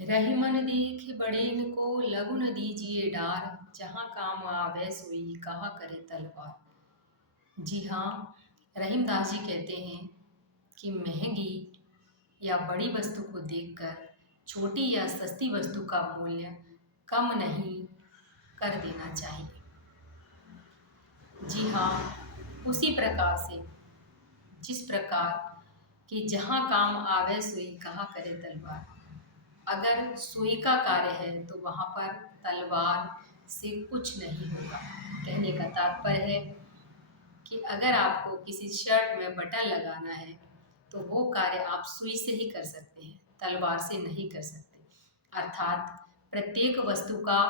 रही मन देख बड़ेन को लघु न दीजिए डार। जहाँ काम आवे सोई कहा करे तलवार। जी हाँ, रहीमदास जी कहते हैं कि महंगी या बड़ी वस्तु को देखकर छोटी या सस्ती वस्तु का मूल्य कम नहीं कर देना चाहिए। जी हाँ, उसी प्रकार से जिस प्रकार कि जहाँ काम आवे सुई कहाँ करे तलवार। अगर सुई का कार्य है तो वहाँ पर तलवार से कुछ नहीं होगा। कहने का तात्पर्य है कि अगर आपको किसी शर्ट में बटन लगाना है तो वो कार्य आप सुई से ही कर सकते हैं, तलवार से नहीं कर सकते। अर्थात प्रत्येक वस्तु का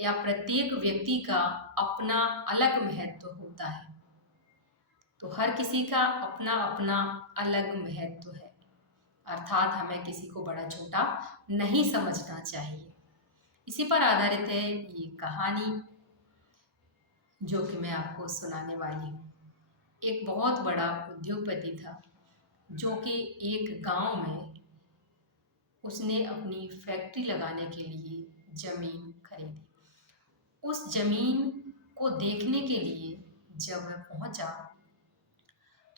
या प्रत्येक व्यक्ति का अपना अलग महत्व होता है। तो हर किसी का अपना अपना अलग महत्व है। अर्थात हमें किसी को बड़ा छोटा नहीं समझना चाहिए। इसी पर आधारित है ये कहानी जो कि मैं आपको सुनाने वाली हूँ। एक बहुत बड़ा उद्योगपति था जो कि एक गांव में उसने अपनी फैक्ट्री लगाने के लिए जमीन खरीदी। उस जमीन को देखने के लिए जब वह पहुंचा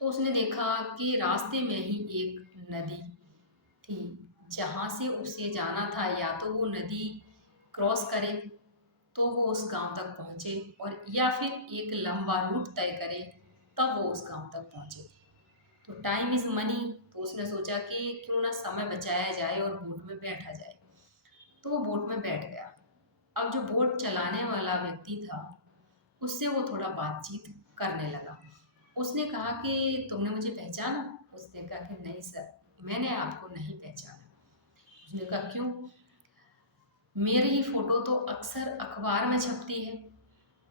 तो उसने देखा कि रास्ते में ही एक नदी थी जहाँ से उसे जाना था। या तो वो नदी क्रॉस करे तो वो उस गांव तक पहुँचे, और या फिर एक लंबा रूट तय करे तब वो उस गांव तक पहुँचे। तो टाइम इज़ मनी, तो उसने सोचा कि क्यों ना समय बचाया जाए और बोट में बैठा जाए। तो वो बोट में बैठ गया। अब जो बोट चलाने वाला व्यक्ति था उससे वो थोड़ा बातचीत करने लगा। उसने कहा कि तुमने मुझे पहचाना? उसने कहा कि नहीं सर, मैंने आपको नहीं पहचाना। उसने कहा क्यों? मेरी फ़ोटो तो अक्सर अखबार में छपती है।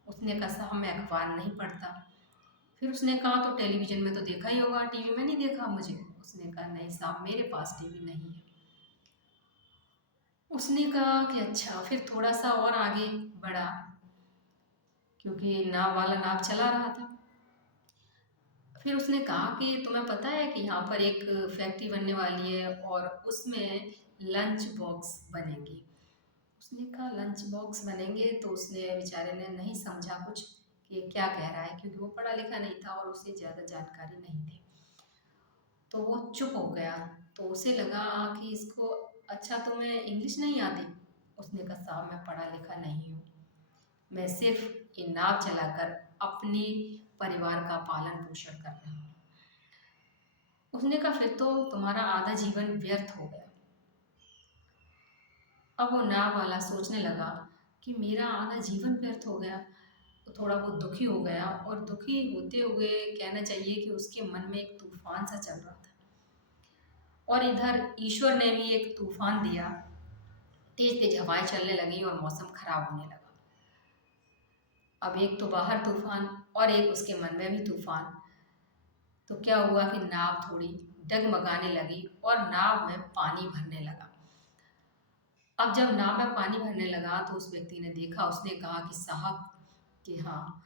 उसने कहा साहब मैं अखबार नहीं पढ़ता। फिर उसने कहा तो टेलीविज़न में तो देखा ही होगा, टीवी में नहीं देखा मुझे। उसने कहा नहीं साहब, मेरे पास टीवी नहीं है। उसने कहा कि अच्छा। फिर थोड़ा सा और आगे बढ़ा क्योंकि नाव वाला नाव चला रहा था। फिर उसने कहा कि तुम्हें पता है कि यहाँ पर एक फैक्ट्री बनने वाली है और उसमें लंच बॉक्स बनेंगे। उसने कहा लंच बॉक्स बनेंगे? तो उसने बेचारे ने नहीं समझा कुछ कि क्या कह रहा है, क्योंकि वो पढ़ा लिखा नहीं था और उसे ज़्यादा जानकारी नहीं थी। तो वो चुप हो गया। तो उसे लगा कि इसको अच्छा तुम्हें इंग्लिश नहीं आती? उसने कहा साहब मैं पढ़ा लिखा नहीं हूँ, मैं सिर्फ ये नाव चलाकर अपने परिवार का पालन पोषण कर रहा हूँ। उसने कहा फिर तो तुम्हारा आधा जीवन व्यर्थ हो गया। अब वो नाव वाला सोचने लगा कि मेरा आधा जीवन व्यर्थ हो गया। तो थोड़ा बहुत दुखी हो गया, और दुखी होते हुए कहना चाहिए कि उसके मन में एक तूफान सा चल रहा था। और इधर ईश्वर ने भी एक तूफान दिया, तेज तेज हवाएं चलने लगी और मौसम खराब होने लगा। अब एक तो बाहर तूफान और एक उसके मन में भी तूफान। तो क्या हुआ कि नाव थोड़ी डगमगाने लगी और नाव में पानी भरने लगा। अब जब नाव में पानी भरने लगा तो उस व्यक्ति ने देखा। उसने कहा कि साहब कि हाँ,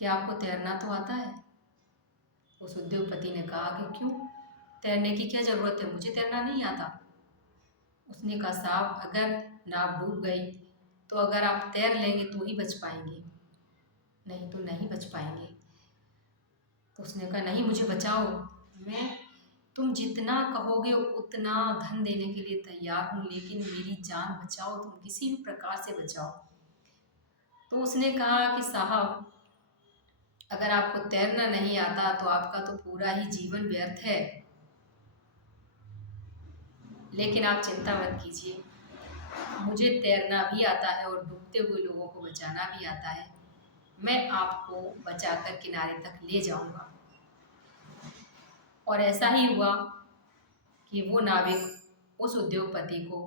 क्या आपको तैरना तो आता है? उस उद्योगपति ने कहा कि क्यों, तैरने की क्या ज़रूरत है, मुझे तैरना नहीं आता। उसने कहा साहब अगर नाव डूब गई तो अगर आप तैर लेंगे तो ही बच पाएंगे, नहीं तो नहीं बच पाएंगे। तो उसने कहा नहीं मुझे बचाओ, मैं तुम जितना कहोगे उतना धन देने के लिए तैयार हूँ, लेकिन मेरी जान बचाओ, तुम किसी भी प्रकार से बचाओ। तो उसने कहा कि साहब अगर आपको तैरना नहीं आता तो आपका तो पूरा ही जीवन व्यर्थ है, लेकिन आप चिंता मत कीजिए, मुझे तैरना भी आता है और डूबते हुए लोगों को बचाना भी आता है। मैं आपको बचाकर किनारे तक ले जाऊंगा। और ऐसा ही हुआ कि वो नाविक उस उद्योगपति को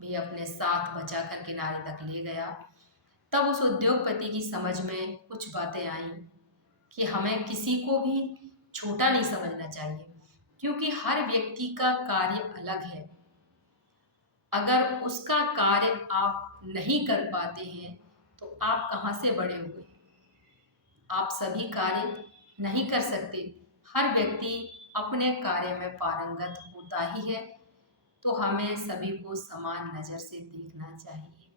भी अपने साथ बचाकर किनारे तक ले गया। तब उस उद्योगपति की समझ में कुछ बातें आईं कि हमें किसी को भी छोटा नहीं समझना चाहिए, क्योंकि हर व्यक्ति का कार्य अलग है। अगर उसका कार्य आप नहीं कर पाते हैं तो आप कहाँ से बड़े हुए? आप सभी कार्य नहीं कर सकते। हर व्यक्ति अपने कार्य में पारंगत होता ही है। तो हमें सभी को समान नज़र से देखना चाहिए।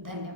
धन्यवाद।